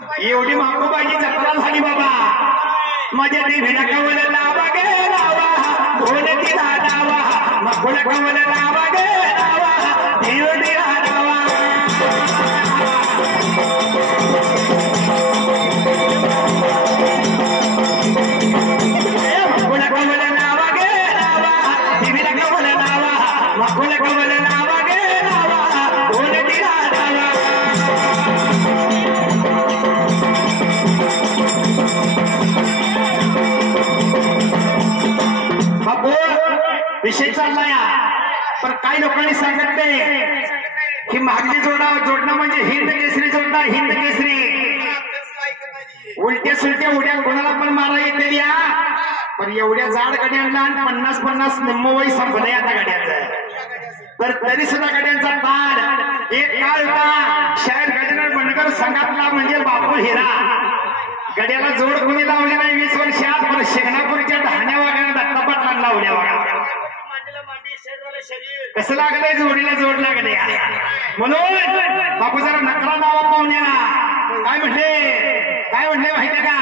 एवढी माकोबाची जत्रा झाली बाबा माझ्या देवीला कवल लावा गे लावा ढोलकी लावा मकुळ कवल लावा गे लावा देवडी लावा मकुळ कवल लावा गे लावा देवीला कवल लावा मकुळ कवल लावा गे लावा ढोलकी लावा विषय चाललाय पण काही लोकांनी सांगितले की मागणी जोडणं म्हणजे हिंद केसरी जोडणं हिंद केसरी उलट्या सुलट्या उड्या कोणाला पण मारा येते या पण एवढ्या जाड गाड्यांना 50-50 निम्मवय संपलंय आता गाड्यांचं तर तरी सुद्धा गाड्यांचा तार एक काळ होता शायर गजानन बंडकर संघातला म्हणजे बापू हिरा गड्याला जोड कोणी लावली नाही 20 वर्षात पण शेखनापूरच्या धाण्या वागाने दत्तापाटला लावल्या वागा कसं लागलंय जोडीला जोड लागले म्हणून बापू जरा नकरा नावा पाहुण्याला काय म्हणले माहिती का